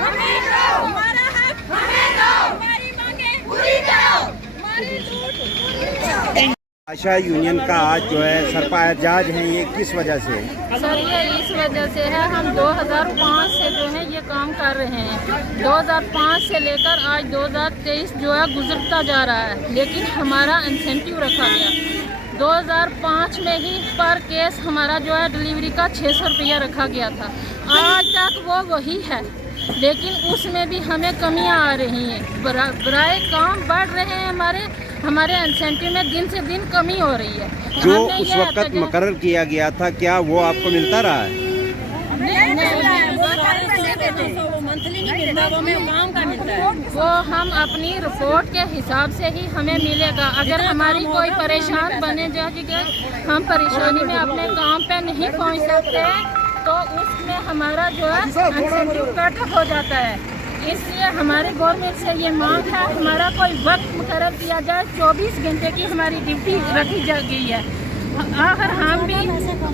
हमें दो, हमारा हक हमें दो, हमारी मांगे पूरी करो, हमारी लूट पूरी करो। आशा यूनियन का आज जो है सरपाजाज हैं, ये किस वजह से? सर ये इस वजह से है, हम 2005 से जो है ये काम कर रहे हैं। 2005 से लेकर आज 2023 जो है गुजरता जा रहा है, लेकिन हमारा इंसेंटिव रखा गया 2005 में ही पर केस हमारा जो है डिलीवरी का 600 रुपया रखा गया था। आज तक वो वही है, लेकिन उसमें भी हमें कमियां आ रही हैं। बराए काम बढ़ रहे हैं, हमारे इंसेंटिव में दिन से दिन कमी हो रही है। जो उस वक्त मुकर्रर किया गया था, क्या वो आपको मिलता रहा है? वो हम अपनी रिपोर्ट के हिसाब से ही हमें मिलेगा। अगर हमारी कोई परेशान बने जाएगी, हम परेशानी में अपने काम पे नहीं पहुंच सकते, तो उसमें हमारा जो है इंसेंटिव कट हो जाता है। इसलिए हमारे गवर्नमेंट से ये मांग है, हमारा कोई वक्त मुकर्रर किया जाए। 24 घंटे की हमारी ड्यूटी रखी जा गई है। अगर हम भी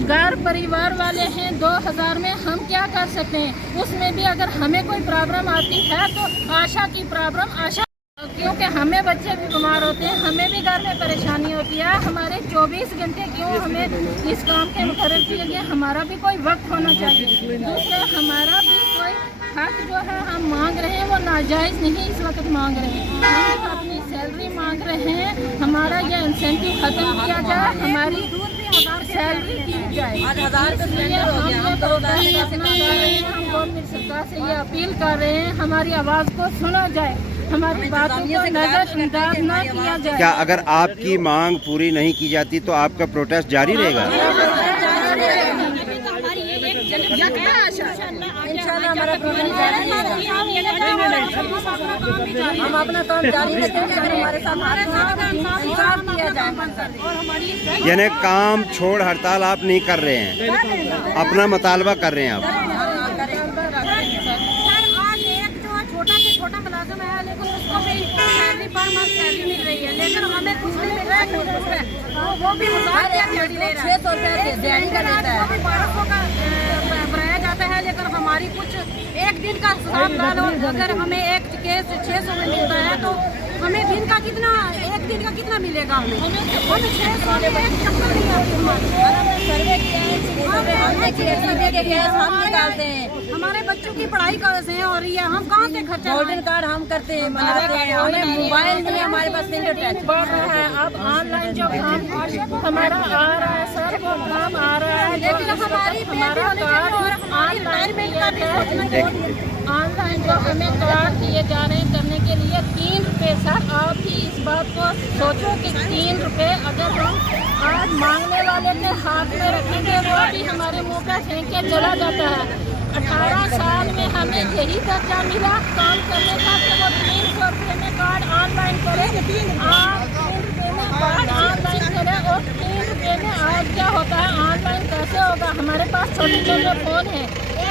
घर परिवार वाले हैं, 2000 में हम क्या कर सकते हैं? उसमें भी अगर हमें कोई प्रॉब्लम आती है तो आशा की प्रॉब्लम आशा, क्योंकि हमें बच्चे भी बीमार होते हैं, हमें भी घर में परेशानी होती है। हमारे 24 घंटे क्यों हमें इस काम के मुकर्रर किए गए? हमारा भी कोई वक्त होना चाहिए। दूसरा, हमारा भी कोई हक जो है हम मांग रहे हैं वो नाजायज़ नहीं इस वक्त मांग रहे हैं। हम अपनी सैलरी मांग रहे हैं, हमारा ये इंसेंटिव खत्म किया जाए, हमारी सैलरी दी जाए। इसलिए हम गवर्नमेंट सरकार से ये अपील कर रहे हैं, हमारी आवाज़ को सुना जाए, हमारी बातों को नजरअंदाज न किया जाए। क्या अगर आपकी मांग पूरी नहीं की जाती तो आपका प्रोटेस्ट जारी रहेगा? हम अपना काम जारी रखेंगे, हमारे साथ इंसाफ किया जाए। यानी काम छोड़ हड़ताल आप नहीं कर रहे हैं, अपना मुतालबा कर रहे हैं आप? छोटा मुलाजिम है, लेकिन उसको भी सैलरी पर मंथ सैलरी मिल रही है, लेकिन हमें कुछ नहीं मिल रहा है। वो भी 600 रुपये दिहाड़ी का देता है, 1200 का भराया जाता है, लेकिन हमारी कुछ एक दिन का हिसाब डालो। अगर हमें एक केस 600 में मिलता है तो हमें दिन का कितना, एक दिन का कितना मिलेगा? हमें 600 में एक चक्कर नहीं हम निकालते हैं। हमारे बच्चों की पढ़ाई कैसे हो रही है, हम कहाँ से खर्चा? गोल्डन कार्ड हम करते हैं, हमें मोबाइल नहीं, हमारे पास फिंगर बढ़ रहा है। अब ऑनलाइन जो काम हमारा आ रहा है सर, वो काम आ रहा है, लेकिन हमारा कार्ड ऑनलाइन जो हमें कार्ड दिए जा रहे हैं करने के लिए 3 रुपये। सर आप भी इस बात को सोचो कि 3 रुपये अगर हम आज मांगने वाले के हाथ में रखेंगे, वो भी हमारे मुंह पे फेंक के चला जाता है। 18 साल में हमें यही दर्जा मिला काम करने का कि वो 300 रुपये में कार्ड ऑनलाइन करे, 3 रुपये में कार्ड ऑनलाइन करे, और 3 रुपये में आज क्या होता है? ऑनलाइन कैसे होगा? हमारे पास छोटे छोटे फ़ोन है,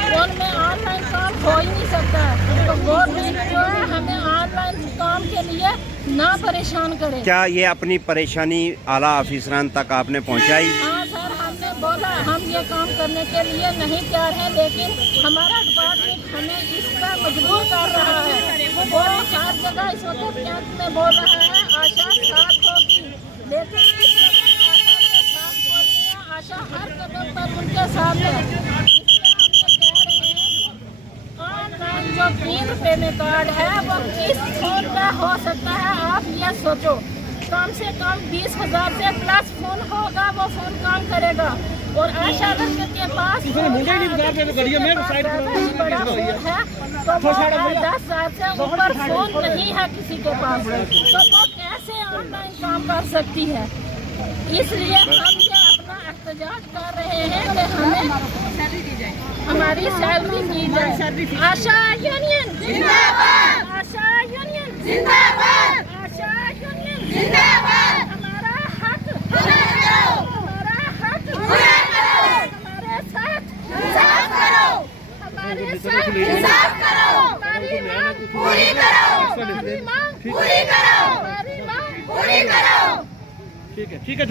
फ़ोन में ऑनलाइन काम हो ही नहीं सकता है। तो गवर्नमेंट जो है हमें ऑनलाइन काम के लिए ना परेशान करे। क्या ये अपनी परेशानी आला अफसरान तक आपने पहुंचाई? हाँ सर, हमने बोला हम ये काम करने के लिए नहीं तैयार हैं, लेकिन हमारा डिपार्टमेंट हमें इस पर मजबूर कर रहा है। वो हर जगह इस वक्त कैंप में बोल रहा है आशा साथ होगी, लेकिन इस वक्त आशा के साथ बोल रही है, आशा हर कदम पर उनके साथ है। ऑनलाइन जो 3 रुपये में कार्ड है वो किस फोन में हो सकता है? आप ये सोचो, कम से कम 20,000 से प्लस फोन होगा, वो फोन काम करेगा। और आशा वर्कर के पास बड़ा फोन है, तो वो 10,000 से ऊपर फोन नहीं है किसी के पास, तो वो कैसे ऑनलाइन काम कर सकती है? इसलिए हम ये अपना एहतजाज कर रहे हैं कि हमें हमारी सैलरी दी जाए। आशा यूनियन जिंदाबाद, आशा यूनियन जिंदाबाद, आशा यूनियन जिंदाबाद। हमारा हक पूरा करो, हमारा हक पूरा करो, हमारे साथ इंसाफ करो, हमारे साथ इंसाफ करो, हमारी मांग पूरी करो, हमारी मांग पूरी करो, हमारी मांग पूरी करो। ठीक है।